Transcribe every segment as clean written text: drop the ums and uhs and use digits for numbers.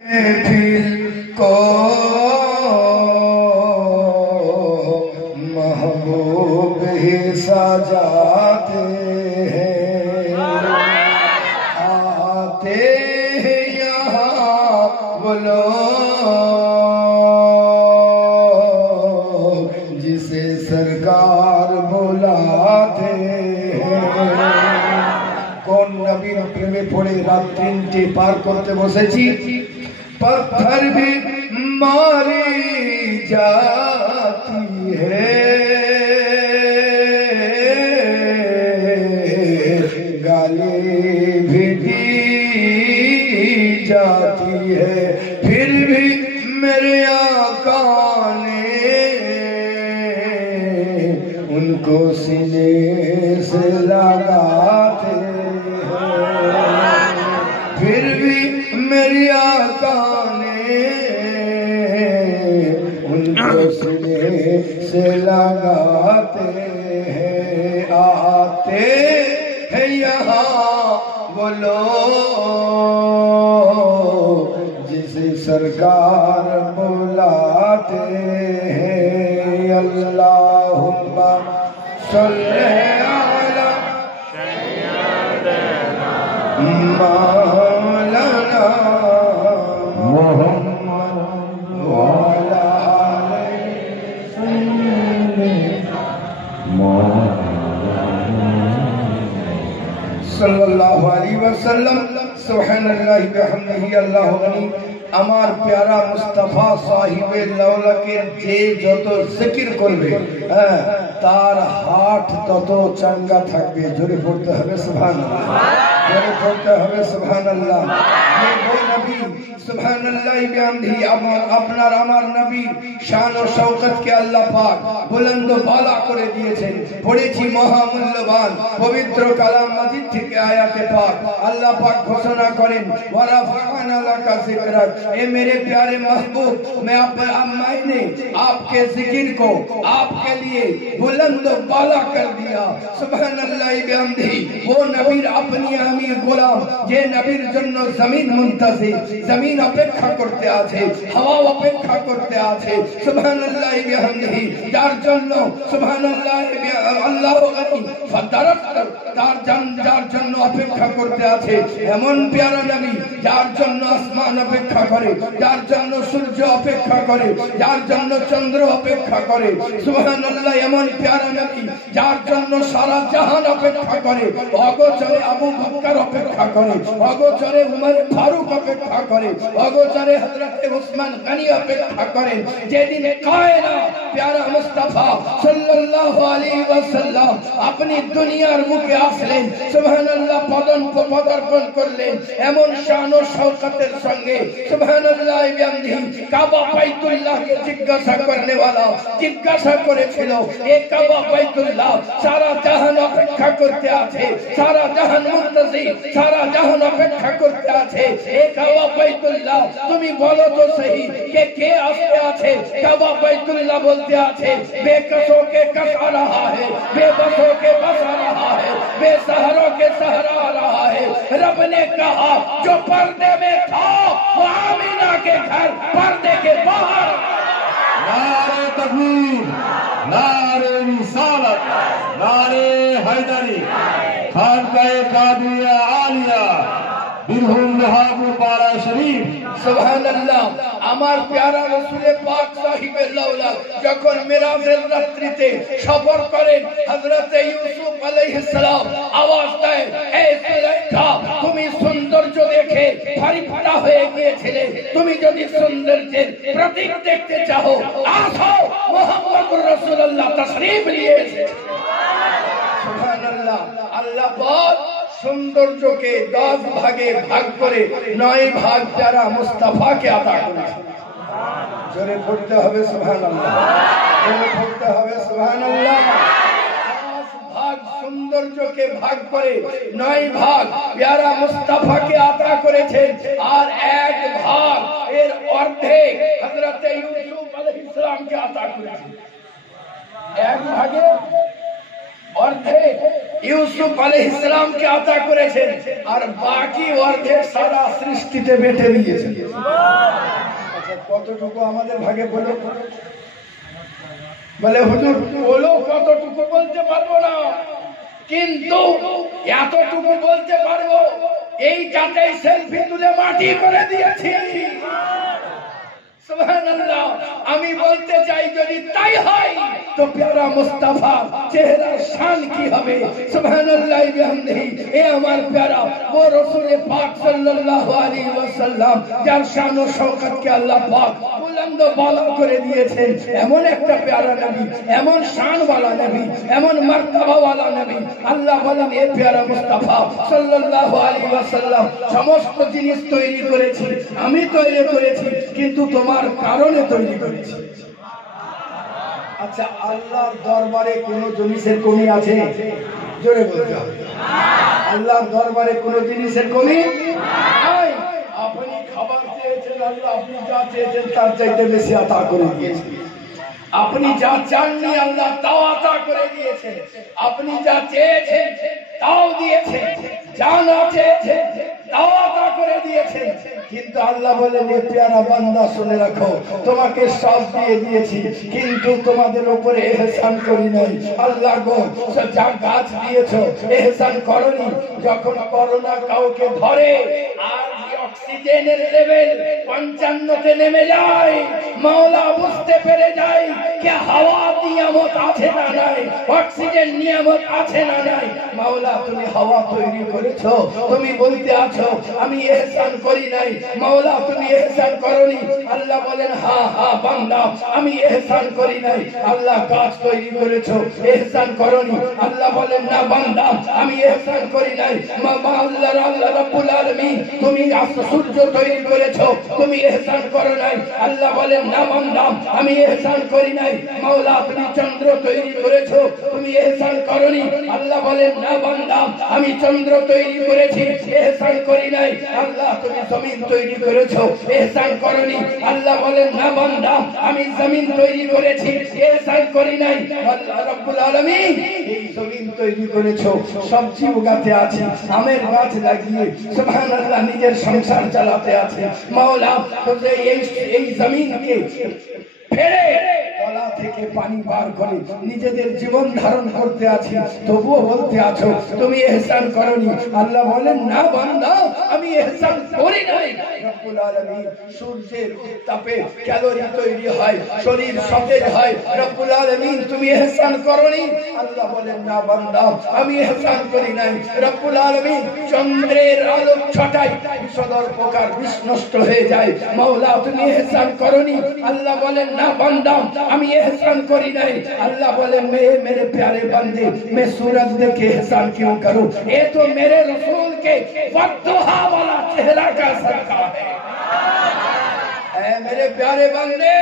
फिर को महबूब ही सजाते हैं, आते हैं यहाँ वो लोग जिसे सरकार बुलाते हैं। कौन नबी प्रेमे पड़े रात 3टे पार करते बसेছি, पत्थर भी मारी जाती है, गाली भी दी जाती है, फिर भी मेरे आका ने उनको सीने से लगाते हैं, फिर भी मेरी आका ने उनको सीने से लगाते हैं। आते हैं यहाँ वो लोग जिसे सरकार बुलाते हैं। अल्लाहुम्मा सल्ली अला मौलाना मुहम्मद व अला आलिहि सल्लल्लाहु अलैहि वसल्लम। सुबहानल्लाहि व बिहम्दिही अल्लाहु गनी। আমার প্যারা মুস্তাফা সাহিবের লাউলাকের যে যত জিকির করবে তার হাত তত চাঙ্গা থাকবে। জোরে পড়তে হবে সুবহানাল্লাহ, জোরে পড়তে হবে সুবহানাল্লাহ। ये वो नबी सुबहानल्लाह बिहम्दिही আপনার আমার নবী শান ও শওকত কে আল্লাহ পাক বুলন্দ বালা করে দিয়েছেন। পড়েছি মহামূল্যবান পবিত্র কালাম মাজিদ থেকে আয়াতে পাক আল্লাহ পাক ঘোষণা করেন ওয়ারাফা'না লাকা যিকরাক। ए मेरे प्यारे महबूब, मैंने आपके जिक्र को आपके लिए बुलंद बाला कर दिया। सुबहानल्लाह बिहम्दिही। वो नबीर अपनी आमीर গোলাম যে নবীর জন্য জমিন মুনতাজির, জমিন অপেক্ষা করতে আছে, হাওয়া অপেক্ষা করতে আছে। সুবহানাল্লাহ বিহামদিহি। যার জন্য সুবহানাল্লাহ আল্লাহু গনি ফদরত যার জন্য অপেক্ষা করতে আছে এমন প্যারা নবী যার জন্য আসমান অপেক্ষা করে, যার জন্য সূর্য অপেক্ষা করে, যার জন্য চন্দ্র অপেক্ষা করে। সুবহানাল্লাহ এমন প্যারা নবী যার জন্য সারা জাহান অপেক্ষা করে। অগোচরে আবু বকর অপেক্ষা করে, অগোচরে উমর ফারুক অপেক্ষা করে, অগোচরে হযরত উসমান গনি অপেক্ষা করেন। যেদিন কায়না প্যারা মুস্তাফা সাল্লাল্লাহু আলাইহি ওয়াসাল্লাম আপনি দুনিয়ার মুখে আসলেন, সুবহানাল্লাহ পদার্পণ করলেন এমন শান ও শওকতের সঙ্গে। সুবহানাল্লাহ বিহামদিহি। কাবা বাইতুল্লাহকে জিজ্ঞাসা করনে वाला জিজ্ঞাসা করেছিল, এ কাবা বাইতুল্লাহ সারা জাহান অপেক্ষা করতে আছে, সারা জাহান মুনতাজির, সারা জাহান অপেক্ষা করতে আছে। এ কাবা বাইতুল্লাহ তুমি বলো তো সহি কে আসতে আছে? কাবা বাইতুল্লাহ বলতে আছে बेकसों के कसा रहा है, बेबसों के बसा रहा है, बेसहारों के सहरा रहा है। रब ने कहा जो पर्दे में था वो आमीना के घर पर्दे के बाहर। नारे तकबीर, नारे रिसालत, नारे हैदरी, खानकाए कादिया आलिया, बिरहुम लहाबुर पारा शरीफ। সুবহানাল্লাহ। আমার প্যারা রাসূলে পাক সাহিবের লাউলা যখন মিরাজের রাত্রিতে সফর করেন, হযরত ইউসুফ আলাইহিস সালাম আওয়াজ দেয়, এ সুলাইখা তুমি সৌন্দর্য দেখে ফারিফটা হয়ে গিয়েছিলে, তুমি যদি সৌন্দর্যের প্রতীক দেখতে চাও আসো, মুহাম্মদুর রাসূলুল্লাহ তাশরীফ নিয়ে এসেছে। সুবহানাল্লাহ। আল্লাহ পাক সৌন্দর্যকে 10 ভাগে ভাগ করে 9 ভাগ যারা মুস্তাফাকে আতা করেছে। জোরে পড়তে হবে সুবহানাল্লাহ, জোরে পড়তে হবে সুবহানাল্লাহ। 10 ভাগ সৌন্দর্যকে ভাগ করে 9 ভাগ প্যারা মুস্তাফাকে আতা করেছেন, আর 1 ভাগ এর অর্ধেক হযরত ইউসুফ আলাইহিস সালামকে আতা করেছেন। 1 ভাগে অর্ধেক ইউসুফ আলাইহিস সালামকে আতা করেছেন, আর বাকি অর্ধেক সারা সৃষ্টিতে বেঁটে দিয়েছেন। কতটুকু আমাদের ভাগে বলো? বলে হুজুর বলো কতটুকু বলতে পারবো না, কিন্তু এতটুকু বলতে পারবো, এই যাতে সেলফি তুলে মাটি করে দিয়েছি। সুবহানাল্লাহ। আমি বলতে চাই যদি তাই হয় তো প্যারা মুস্তাফা চেহারার শান কি হবে। সুবহানাল্লাহ বিহামদিহি। এ আমার প্যারা ও রাসূল পাক সাল্লাল্লাহু আলাইহি ওয়াসাল্লাম, যার শান ও শওকত কে আল্লাহ পাক বুলন্দ বালা করে দিয়েছেন। এমন একটা প্যারা নবী, এমন শান वाला নবী, এমন মার্তবা वाला নবী। আল্লাহ বলেন এ প্যারা মুস্তাফা সাল্লাল্লাহু আলাইহি ওয়াসাল্লাম, সমস্ত জিনিস তৈরি করেছি, আমি তৈরি করেছি, কিন্তু তোমার কারণে তৈরি করেছি। আচ্ছা, আল্লাহর দরবারে কোন জিনিসের কমি আছে? জোরে বলতে হবে। আল্লাহর দরবারে কোন জিনিসের কমি নাই। আপনি খাবার চেয়েছেন, আল্লাহ আপনি যা চেয়েছেন তার চাইতে বেশি আতা করে দিয়েছেন। আপনি যা চাননি আল্লাহ তাও আতা করে দিয়েছেন। আপনি যা চেয়েছেন তাও দিয়েছেন, যা না চেয়েছেন তাও আতা করে দিয়েছেন। কিন্তু আল্লাহ বলেন এ প্যারা বান্দা শুনে রাখো, তোমাকে সব দিয়ে দিয়েছি, কিন্তু তোমাদের উপরে ইহসান করি নাই। আল্লাহ গো, যা গাছ দিয়েছো ইহসান করনি। যখন করোনা কাউকে ধরে আর অক্সিজেনের লেভেল 55-তে নেমে যায়, মাওলা বুঝতে পেরে যায় যে হাওয়া নিয়ামত আছে না নাই, অক্সিজেন নিয়ামত আছে না নাই। মাওলা তুমি হাওয়া তৈরি করেছো, তুমি বলতে আছো আমি ইহসান করি নাই। মাওলা তুমি ইহসান করনি। আল্লাহ বলেন হ্যাঁ হ্যাঁ বান্দা, আমি ইহসান করি নাই। আল্লাহ গাছ তৈরি করেছো, ইহসান করনি। আল্লাহ বলেন না বান্দা, আমি ইহসান করি নাই। আল্লাহ রাব্বুল আলামিন তুমি সূর্য তৈরি করেছো, তুমি ইহসান করো নাই। আল্লাহ বলেন না বান্দা, আমি ইহসান করি নাই। মাওলা তুমি চন্দ্র তৈরি করেছো, তুমি ইহসান করনি। আল্লাহ বলেন না বান্দা, আমি চন্দ্র তৈরি করেছি, ইহসান করি নাই। আল্লাহ তুমি জমিন তৈরি করেছো, ইহসান করনি। আল্লাহ বলেন না বান্দা, আমি জমিন তৈরি করেছি, ইহসান করি নাই। আল্লাহ রাব্বুল আলামিন এই জমিন তৈরি করেছো, সবজি উগাতে আছে, আমের গাছ লাগিয়ে সুবহানাল্লাহ নিজের সংসার চালাতে আছে। মাওলা তোদের এই জমিনকে ফেরে তলা থেকে পানি বার করে নিজেদের জীবন ধারণ করতে আছি, তবুও বলতে আছো তুমি ইহসান করনি। আল্লাহ বলেন না বান্দা, আমি ইহসান করি নাই। রব্বুল আলামিন সূর্যের তাপে ক্যালোরি তৈরি হয়, শরীর সতেজ হয়। রব্বুল আলামিন তুমি ইহসান করনি। আল্লাহ বলেন না বান্দা, আমি ইহসান করি নাই। রব্বুল আলামিন চন্দ্রের আলো ছটায়, বিষধর পোকার বিষ নষ্ট হয়ে যায়। মাওলা তুমি ইহসান করনি। আল্লাহ বলেন না বান্দা, আমি इहसान करी नहीं। अल्लाह बोले मेरे प्यारे बंदे, मैं सूरज देख के एहसान क्यों करूं? ये तो मेरे रसूल के वद्दुहा वाला चेहरा का सदका है। मेरे प्यारे बंदे,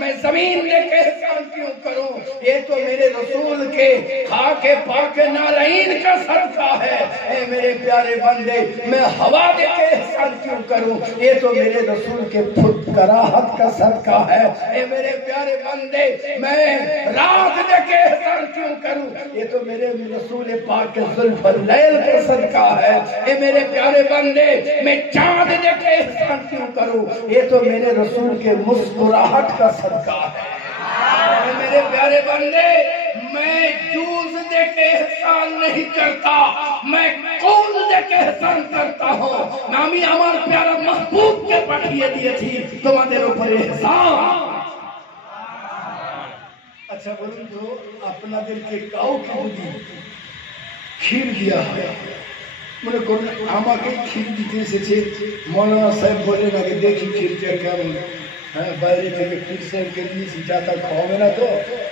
मैं जमीन देख के एहसान क्यों करूं? ये तो मेरे रसूल के खाके पाक नालईन का सदका है। ऐ मेरे प्यारे बंदे, मैं हवा देख के एहसान क्यों करूं? ये तो मेरे रसूल के फुटकराहट का सदका है। ऐ मेरे प्यारे बंदे, मैं रात देख के एहसान क्यों करूं? ये तो मेरे रसूल पाक के जुल्फुल लैल का सदका है। ऐ मेरे प्यारे बंदे, मैं चांद देख के एहसान क्यों करूं? ये तो मेरे रसूल के मुस्कुराहट का सदका है। मेरे प्यारे बंदे, मैं जूस दे के एहसान नहीं करता, मैं कौन दे के एहसान करता हूँ। नामी আমার प्यारा महबूब के पाठिए दिएছি তোমাদের উপরে एहसान। अच्छा বলুন তো, আপনাদেরকে কাউকে যদি ক্ষীর দেওয়া হয়, মনে করুন আমাকে ক্ষীর দিতে এসেছে, মৌলানা সাহেব বললেন আগে দেখি ক্ষীরটা কেমন। হ্যাঁ, বাইরে থেকে ক্ষীর সাহেবকে দিয়েছি, যা তা খাওয়াবে না তো,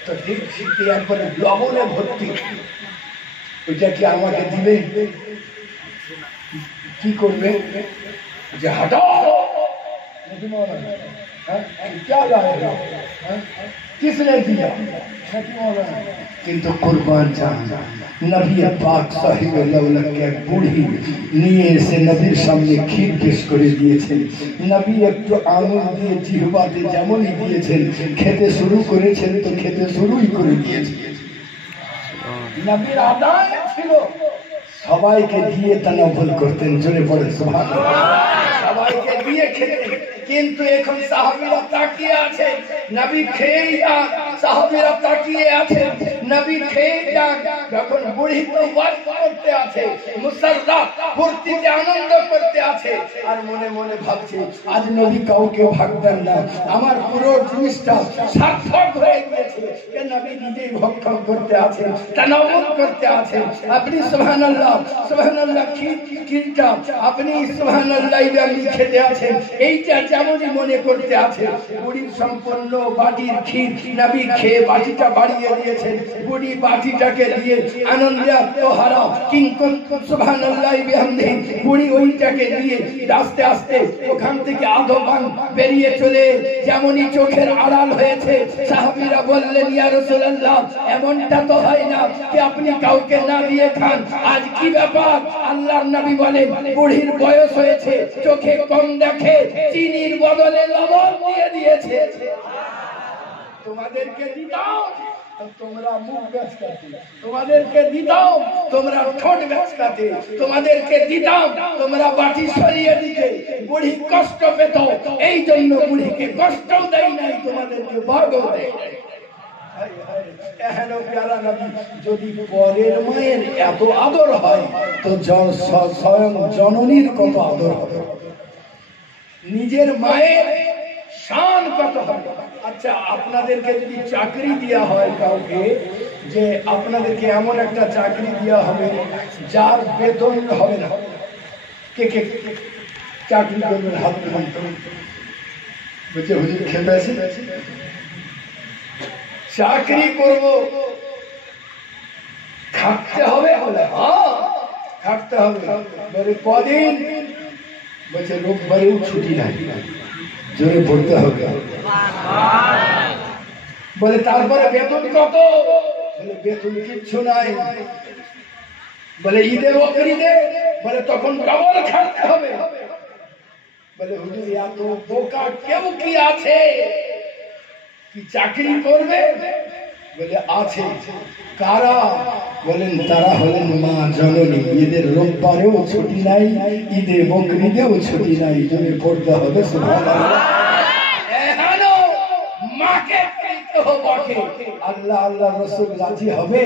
তো ঠিক ক্ষীরটি একবারে লবণে ভর্তি, ওইটা কি আমাকে দিবে? কি করবে? যে হটাও, क्या लाएगा? किसने दिया? কিন্তু কুরবান জানা নবী পাক সাহেব লাউলাকে বুড়ি নিয়ে এসে নবীর সামনে ক্ষীর পেশ করে দিয়েছেন। নবী একটু আঙুল দিয়ে জিহ্বাতে যেমনই দিয়েছেন, খেতে শুরু করেছেন তো খেতে শুরুই করে দিয়েছেন। নবীর আদায় ছিল সবাইকে দিয়ে তানাভুল করতেন। জোরে পড়ে সুবহানাল্লাহ। সবাইকে দিয়ে খেতেন, কিন্তু এখন সাহাবীরা তাকিয়ে আছে নবী খেয়ে যান, সাহাবীরা তাকিয়ে আছে নবী খেয়ে যান। যখন বুড়ি তো ওয়াজ করতে আছে, মুসাররা ফুর্তিতে আনন্দ করতে আছে, আর মনে মনে ভাবছে আজ নবী কাউকে ভাগবেন না, আমার পুরো জিনিসটা সার্থক হয়ে গেছে। নবী নিজেই ভক্ষণ করতে আছে, তানাউল করতে আছে। আপনি সুবহানাল্লাহ সুবহানাল্লাহ খিরটা আপনি সুবহানাল্লাহ ইবাদি খেতে আছেন, এইটা যেমনই মনে করতে আছে। বুড়ির সম্পূর্ণ বাটির ক্ষীর নবী খেয়ে বাটিটা বাড়িয়ে দিয়েছেন, বুড়ি বাটিটাকে দিয়ে আনন্দে আত্মহারা কিংকন সুবহানাল্লাহ বিহামদিহি বুড়ি ওইটাকে দিয়ে আস্তে আস্তে ওখান থেকে আধোবান বেরিয়ে চলে যেমনই চোখের আড়াল হয়েছে। সাহাবীরা বললেন ইয়া রাসূলুল্লাহ, এমনটা তো হয় না যে আপনি কাউকে না দিয়ে খান, আজ কি ব্যাপার? আল্লাহর নবী বলেন বুড়ির বয়স হয়েছে, চোখে কম দেখে, চিনির বদলে লবণ দিয়ে দিয়েছে। তোমাদেরকে দিতাম তোমরা মুখ বেচকাতে, তোমাদেরকে দিতাম তোমরা ঠোঁট বেচকাতে, তোমাদেরকে দিতাম তোমরা বাটি সরিয়ে দিতে। বুড়ি কষ্ট পেত, এই জন্য বুড়িকে কষ্টও দেয় নাই, তোমাদেরকে ভাগও দেয় নাই। যদি পরের মায়ের এত আদর হয় তো স্বয়ং জননীর কত আদর হবে, নিজের মায়ের শান কত হবে। আচ্ছা, আপনাদেরকে যদি চাকরি দেওয়া হয় কাউকে, যে আপনাদেরকে এমন একটা চাকরি দেওয়া হবে যার বেতন হবে না, কে কে চাকরি করবেন? হাত বলছে হুজুর খেতে আছে, চাকরি করব, খাটতে হবে। বলে হ্যাঁ খাটতে হবে। বলে কদিন? বলছে রোববারেও ছুটি নাই, জোরে পড়তে হবে। বলে তারপরে বেতন কত? বলে বেতন কিচ্ছু নাই। বলে ঈদে বকরিদে? বলে তখন ডবল খাটতে হবে। বলে হুজুর এত বোকা কেউ কি আছে কি চাকরি করবে? বলে আছে। কারা? বলেন তারা হলেন মা জননী। ঈদের রোববারেও ছুটি নাই, ঈদে বকরিদেও ছুটি নাই, জোরে পড়তে হবে সুবহানাল্লাহ। মাকে আল্লাহ আল্লাহ রসুল রাজি হবে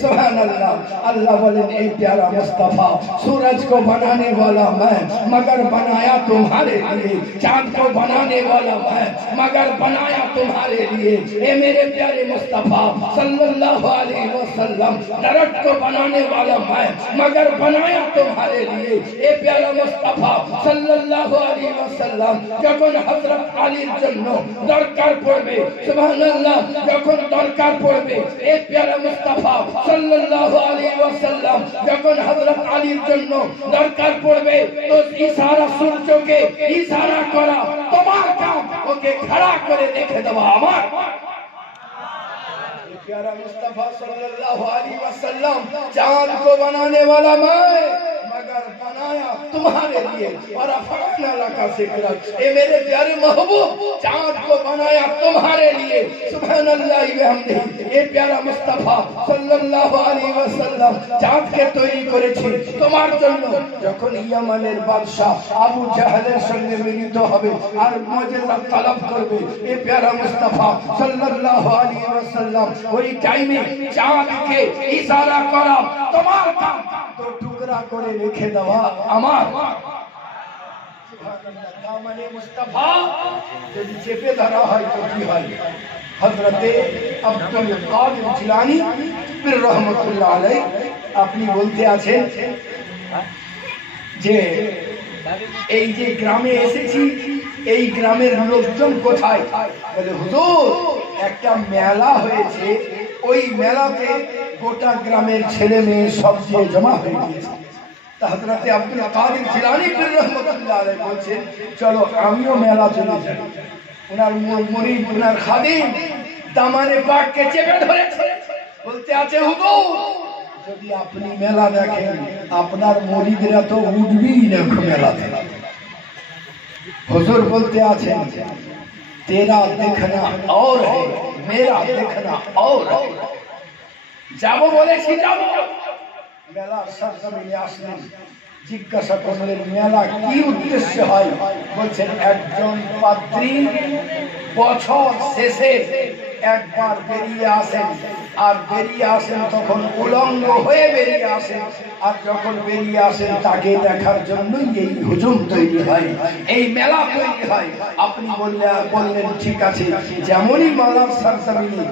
সুবহানাল্লাহ। अल्लाह बोले ए प्यारा मुस्तफा, सूरज को बनाने वाला मैं मगर बनाया तुम्हारे लिए, चांद को बनाने वाला मैं मगर बनाया तुम्हारे लिए। ए मेरे प्यारे मुस्तफा सल्लल्लाहु अलैहि वसल्लम, दरख्त को बनाने वाला मैं मगर बनाया तुम्हारे लिए। ए प्यारा मुस्तफा सल्लल्लाहु अलैहि वसल्लम, যখন হযরত আলীর জন্য দরকার পড়বে সুবহানাল্লাহ, যখন দরকার পড়বে এ প্যারা মুস্তাফা সাল্লাল্লাহু আলাইহি ওয়াসাল্লাম, যখন হযরত আলীর জন্য দরকার পড়বে তো ইশারা সূর্যকে ইশারা করা তোমার কাম, ওকে খড়া করে রেখে দেওয়া আমার। प्यारा मुस्तफा सल्लल्लाहु अलैहि वसल्लम, चांद को बनाने वाला मैं मगर बनाया तुम्हारे लिए। और अफाना लका सिकरत, ए मेरे प्यारे महबूब, चांद को बनाया तुम्हारे लिए सुबहानल्लाह व हमदिही। ए प्यारा मुस्तफा सल्लल्लाहु अलैहि वसल्लम, चांद के তৈরি করেছি তোমার জন্য। যখন ইয়ামানের বাদশা আবু জাহেলের সঙ্গে মিলিত হবে আর মুজিজা তলব করবে, এ প্যারা মুস্তফা সাল্লাল্লাহু আলাইহি ওয়াসাল্লাম ওই টাইমে চাঁদকে ইশারা করা তোমার কাম, তো টুকরা করে রেখে দেওয়া আমার। সুবহানাল্লাহ। দামানে মুস্তাফা যদি চেপে ধরা হয় তো কি হয়? হযরতে আব্দুল কাদের জিলানী পীর রহমাতুল্লাহ আলাইহি আপনি বলতে আছেন যে এই যে গ্রামে এসেছি, এই গ্রামের লোকজন কোথায়? বলে হুজুর একটা মেলা হয়েছে, ওই মেলাতে গোটা গ্রামের ছেলে মেয়ে সব যে জমা হয়ে গিয়েছে। হযরতে আব্দুল কাদের জিলানী পীর রহমাতুল্লাহ আলাইহি বলছেন চলো আমিও মেলা চলে যাই। ওনার মুরিদ ওনার খাদিম দামানে পাককে চেপে ধরেছে, বলতে আছে হুজুর যদি আপনি মেলা দেখেন আপনার মুরিদরা তো উঠবেই না মেলাতে। হুজুর বলতে আছেন तेरा देखना और है मेरा देखना और है। যাবো বলেছি যাবো। মেলার সরজমিনে আসলেন জিজ্ঞাসা করলেন মেলা কি উদ্দেশ্য হয়? বলছেন একজন পাদ্রী বছর শেষে একবার বেরিয়ে আসেন, আর বেরিয়ে আসেন তখন উলঙ্গ হয়ে বেরিয়ে আসেন, আর যখন বেরিয়ে আসেন তাকে দেখার জন্যই এই হুজুম তৈরি হয়, এই মেলা তৈরি হয়। আপনি বললেন ঠিক আছে, যেমনই মালার সরজমিনে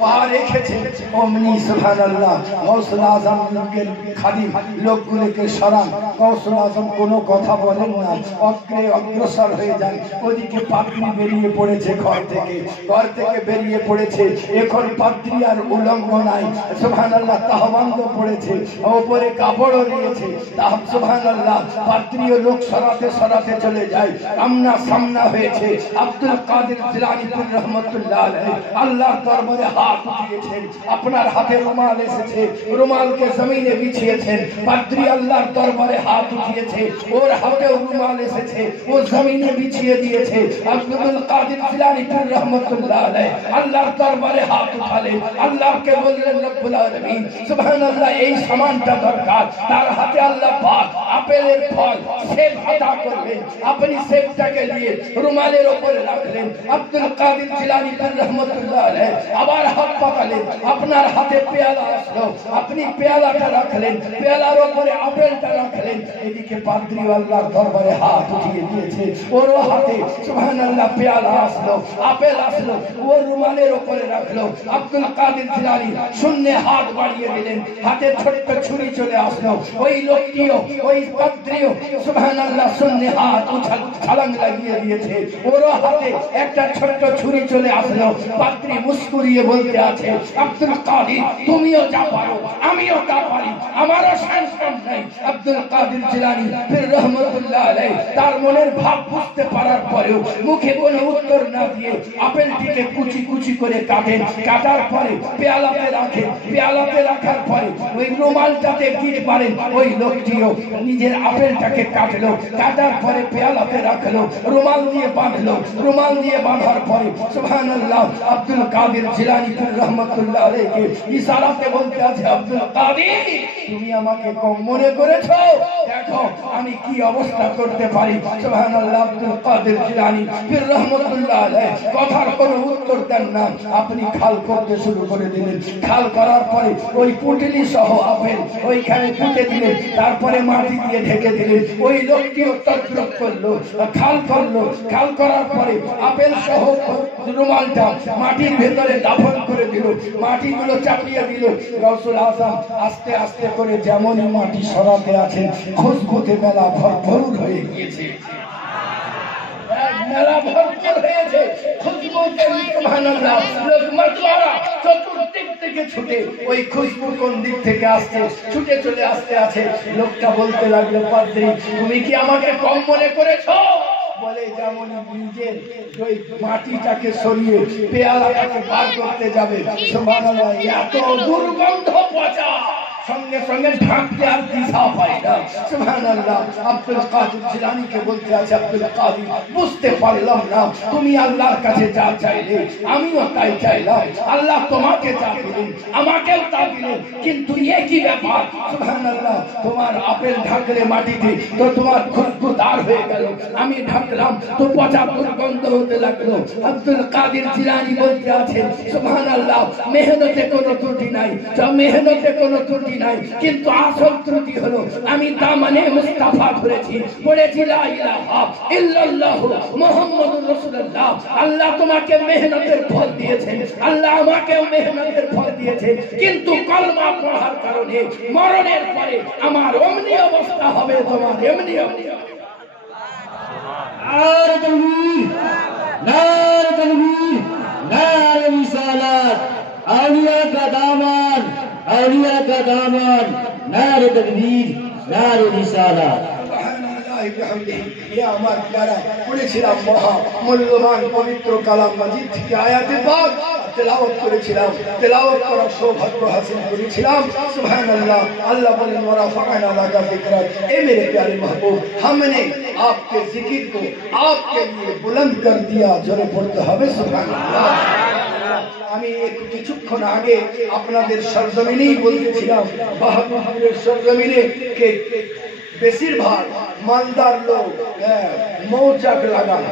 পা রেখেছে অমনি সুবহানাল্লাহ গৌসুল আজমের খাদিম লোকগুলোকে সরান। গৌসুল আজম কোনো কথা বলেন না, অগ্রসর হয়ে যান। ওদিকে পাদ্রী বেরিয়ে পড়েছে ঘর থেকে বেরিয়ে পড়েছে। এখন পাদ্রী আর উলঙ্গ নাই, সুবহানাল্লাহ তাহবান্দ পড়েছে, ওপরে কাপড়ও নিয়েছে। সুবহানাল্লাহ পাদ্রীও লোক সরাতে চলে যায়। আমনা সামনা হয়েছে। আব্দুল কাদের জিলানী রহমাতুল্লাহ আলাইহি আল্লাহর দরবারে হাত উঠিয়েছেন। আপনার হাতে রুমাল এসেছে, রুমালকে জমিনে বিছিয়েছেন। পাদ্রী আল্লাহর দরবারে হাত উঠিয়েছে, ওর হাতেও রুমাল এসেছে, ও জমিনে বিছিয়ে দিয়েছে। আব্দুল কাদের জিলানী রহমাতুল্লাহ আলাইহি আল্লাহর দরবারে হাত উঠালেন, আল্লাহকে বললেন রব্বুল আলামিন সুবহানাল্লাহ এই সামানটা দরকার। তার হাতে আল্লাহ পাক আপেলের ফল সেব আতা করলেন। আপনি সেবটাকে নিয়ে রুমালের উপরে রাখলেন। আব্দুল কাদের জিলানী রহমাতুল্লাহ আলাইহি আবার হাত পাকালেন, আপনার হাতে পেয়ালা আসলো, আপনি পেয়ালাটা রাখলেন, পেয়ালার উপরে আপেলটা রাখলেন। এদিকে পাদ্রী আল্লাহর দরবারে হাত উঠিয়ে দিয়েছে, ওর হাতে সুবহানাল্লাহ পেয়ালা আসলো, আপেল আসলো, ও রুমালের উপরে রাখলো। আব্দুল কাদের জিলানী শূন্যে হাত বাড়িয়ে দিলেন, হাতে ছোট্ট ছুরি চলে আসলো। ওই লোকটিও ওই পাদ্রীও সুবহানাল্লাহ শূন্যে হাত ছালাং লাগিয়ে দিয়েছে, ওর হাতে একটা ছোট্ট ছুরি চলে আসলো। পাদ্রী মুস্কুরিয়ে বলতে আছে আব্দুল কাদের তুমিও যা পারো আমিও তা পারি, আমারও সংস্কার নাই। আব্দুল কাদের জিলানী রহমাতুল্লাহ আলাইহি তার মনের ভাব বুঝতে পারার পরেও মুখে কোনো উত্তর না দিয়ে আপেলটিকে কুচি করে কাটেন। কাটার পরে পেয়ালাতে রাখেন, পেয়ালাতে রাখার পরে ওই রুমালটাতে গিট মারেন। ওই লোকটিও নিজের আপেলটাকে কাটলো, কাটার পরে পেয়ালাতে রাখলো, রুমাল দিয়ে বাঁধলো। রুমাল দিয়ে বাঁধার পরে সুবহানাল্লাহ আব্দুল কাদের জিলানী রহমাতুল্লাহ আলাইহি ইশারাতে বলতে আছে আব্দুল কাদের তুমি আমাকে কম মনে করেছো, দেখো আমি কি অবস্থা করতে পারি। সুবহানাল্লাহ আব্দুল কাদের জিলানী রহমাতুল্লাহ আলাইহি কথার কোনো উত্তর দেন না। আপনি খাল করতে শুরু করে দিলেন, খাল করার পরে ওই পুটলি সহ আপেল ওইখানে পুঁতে দিলেন, তারপরে মাটি দিয়ে ঢেকে দিলেন। ওই লোকটিও তদ্রুপ করলো, খাল করলো, খাল করার পরে আপেল সহ রুমালটা মাটির ভেতরে দাফন করে দিল, মাটিগুলো চাপিয়ে দিল। গৌসুল আজম আস্তে আস্তে করে যেমনই মাটি সরাতে আছে খুশবুতে মেলা ভরপুর হয়ে গিয়েছে, মেলা ভরপুর হয়েছে খুশবুতে। সুবহানাল্লাহ লোক মাতওয়ারা চতুর্দিক থেকে ছুটে ওই খুশবু কোন দিক থেকে আসছে ছুটে চলে আসতে আছে। লোকটা বলতে লাগলো পাদ্রী তুমি কি আমাকে কম মনে করেছো? বলে যেমন নিজের ওই মাটিটাকে সরিয়ে পেয়ালাটাকে বার করতে যাবে, সুবহানাল্লাহ এত দুর্গন্ধ পচা, সঙ্গে সঙ্গে ঢাকতে আর দিশা পায় না। সুবহানাল্লাহ আব্দুল কাদের জিলানীকে বলতে আছে আব্দুল কাদের বুঝতে পারলাম না তুমি আল্লাহর কাছে যা চাইলে আমিও তাই চাইলাম, আল্লাহ তোমাকে যা দিলেন আমাকেও তা দিলেন, কিন্তু একই ব্যাপার। সুবহানাল্লাহ তোমার আপেল ঢাকলে মাটিতে তো তোমার খুশবুদার হয়ে গেল, আমি ঢাকলাম তো পচা দুর্গন্ধ হতে লাগলো। আব্দুল কাদের জিলানী বলতে আছে সুবহানাল্লাহ মেহনতে কোনো ত্রুটি নাই, মেহনতে কোনো ত্রুটি নাই, কিন্তু আসল ত্রুটি হলো আমি দামানে মুস্তাফা ধরেছি, পড়েছি লা ইলাহা ইল্লাল্লাহ মুহাম্মাদুর রাসূলুল্লাহ। আল্লাহ তোমাকে মেহনতের ফল দিয়েছেন, আল্লাহ আমাকেও মেহনতের ফল দিয়েছেন, কিন্তু কলমা পড়ার কারণে মরণের পরে আমার অমনি অবস্থা হবে, তোমার এমনি অবস্থা। नारे तकबीर, नारे तकबीर, नारे रिसालत, औलिया का दामन, औलिया का दामन, नारे तकबीर, नारे रिसालत। আমার প্যারা পড়েছিলাম মহা মূল্যবান পবিত্র কালাম মাজিদ থেকে আয়াতে পাক তেলাওয়াত করেছিলাম, তেলাওয়াত করার সৌভাগ্য হাসিল করেছিলাম। সুবহানাল্লাহ আল্লাহ বলেন ওয়া রাফা'না লাকা যিকরাক, এ मेरे प्यारे महबूब हमने आपके जिक्र को आपके लिए बुलंद कर दिया। জোরে পড়তে হবে সুবহানাল্লাহ। আমি কিছুক্ষণ আগে আপনাদের সরজমিনেই বলতেছিলাম বাহাদুরের সরজমিনে কে বেশিরভাগ মালদার লোক মৌচাক লাগান,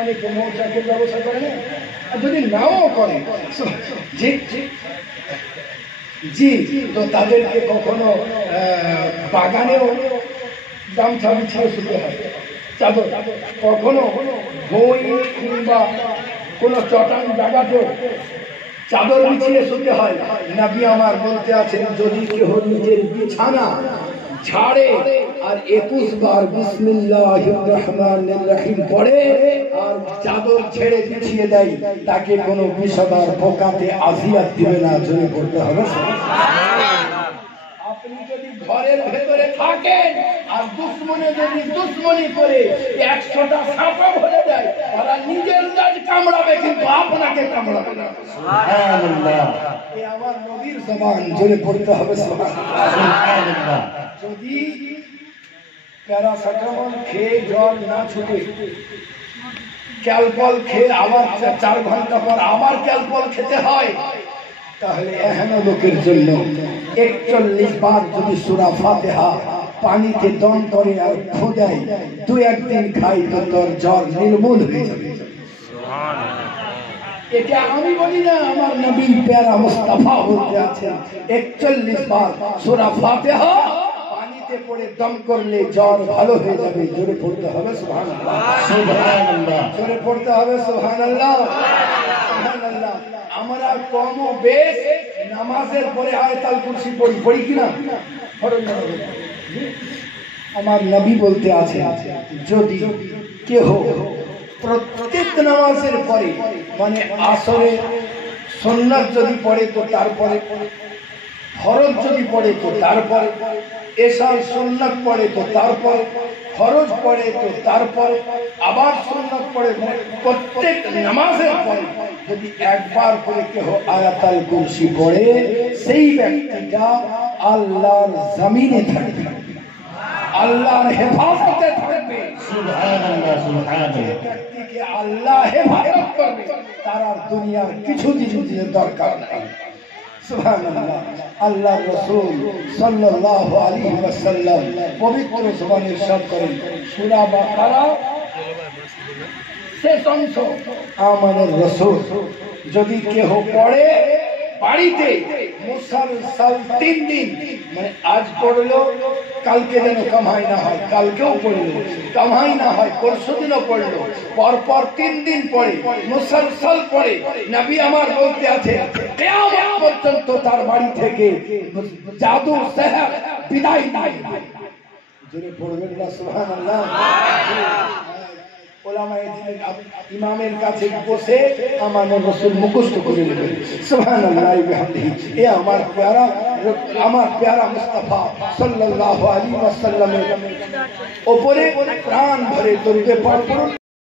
অনেকে মৌচাকের ব্যবস্থা করে না, আর যদি নাও করে জি তো তাদেরকে কখনো বাগানেও গামছা বিছিয়ে শুতে হয়, চাদর, কখনো বই কিংবা কোনো চটান জায়গাতেও চাদর বিছিয়ে শুতে হয়। নবী আমার বলতে আছেন, যদি কেহ নিজের বিছানা ঝাড়ে আর 21 বার বিসমিল্লাহির রহমানির রহিম পড়ে আর চাদর ছেড়ে বিছিয়ে দেয়, তাকে কোনো বিষধর পোকাতে আযিয়াত দিবে না। জোরে পড়তে হবে। আপনি যদি ঘরের ভেতরে থাকেন আর দুশ্মনে যদি দুশ্মনী করে 100টা সাপা ভরে দেয়, তারা নিজের কাজ কামড়াবে কিন্তু আপনাকে কামড়াবে না। সুবহানাল্লাহ, এই আমার নবীর জবান। জোরে পড়তে হবে সুবহানাল্লাহ। যদি প্যারাসিটামল খেয়ে জ্বর না ছুটে, ক্যালপল খেয়ে আবার 4 ঘন্টা পর আবার ক্যালপল খেতে হয়, তাহলে এহেন লোকের জন্য 41 বার যদি সূরা ফাতিহা পানিতে দম করে আর ফু দেয়, 2-1 দিন খাই তো তোর জ্বর নির্মূল হয়ে যাবে। এটা আমি বলি না, আমার নবী প্যারা মুস্তাফা বলতে আছেন, 41 বার সূরা ফাতিহা পানিতে পড়ে দম করলে জ্বর ভালো হয়ে যাবে। জোরে পড়তে হবে সুবহানাল্লাহ, সুবহানাল্লাহ। জোরে পড়তে হবে সুবহানাল্লাহ, সুবহানাল্লাহ। আমরা কম ও বেশ নামাজের পরে আয়াতুল কুরসি পড়ি কিনা? আমার নবী বলতে আছে, যদি কেহ প্রত্যেক নামাজের পরে, মানে আসরে সুন্নাত যদি পড়ে তো তারপরে, ফরজ যদি পড়ে তো তারপরে, এশার সুন্নাত পড়ে তো তারপরে, ফরজ পড়ে তো তারপরে, আবার সুন্নাত পড়ে, প্রত্যেক নামাজের পরে যদি একবার করে কেহ আয়াতুল কুরসি পড়ে, সেই ব্যক্তিটা আল্লাহর জমিনে থাকবে, আল্লাহর হেফাজতে থাকবে। সুবহানাল্লাহ, সুবহানাল্লাহ। ব্যক্তিকে আল্লাহ হেফাজত করবে, তার আর দুনিয়ার কিছু জিনিসের দরকার নাই। সুবহানাল্লাহ। আল্লাহর রাসূল সাল্লাল্লাহু আলাইহি ওয়াসাল্লাম পবিত্র জবানে ইরশাদ করেন, সূরা বাকারা শেষ অংশ, আমানের রাসূল যদি কেহ পড়ে বাড়িতে মুসলসল 3 দিন, মানে আজ পড়লো কালকে যেন কামাই না হয়, কালকেও পড়লো কামাই না হয়, পরশু দিনও পড়লো, পরপর 3 দিন পড়ে মুসলসল পড়ে, নবী আমার বলতে আছে কিয়ামত পর্যন্ত তার বাড়ি থেকে জাদু সেহর বিদায় নাই। জোরে পড়বেন না সুবহানাল্লাহ। ওলামায়ে দ্বীন ইমামের কাছে বসে আমাদের রাসূল মুখস্থ করে নেবেন। সুবহানাল্লাহ বিহামদিহি। এ আমার প্যারা মুস্তাফা সাল্লাল্লাহু আলাইহি ওয়াসাল্লামের উপরে প্রাণ ভরে দরুদ পাঠ করুন।